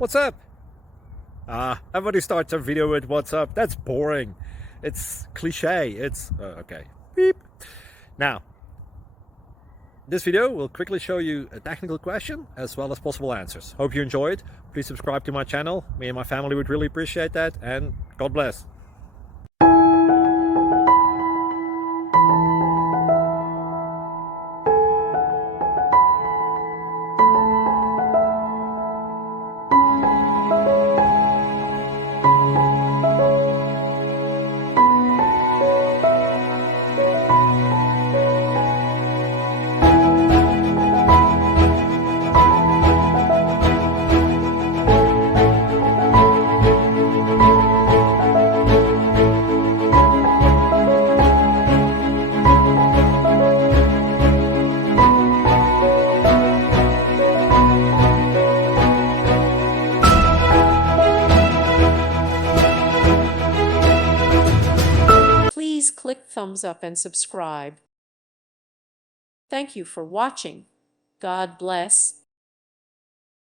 What's up? Everybody starts a video with what's up. That's boring. It's cliche. It's okay. Beep. Now, this video will quickly show you a technical question as well as possible answers. Hope you enjoyed. Please subscribe to my channel. Me and my family would really appreciate that, and God bless. Please click thumbs up and subscribe. Thank you for watching. God bless.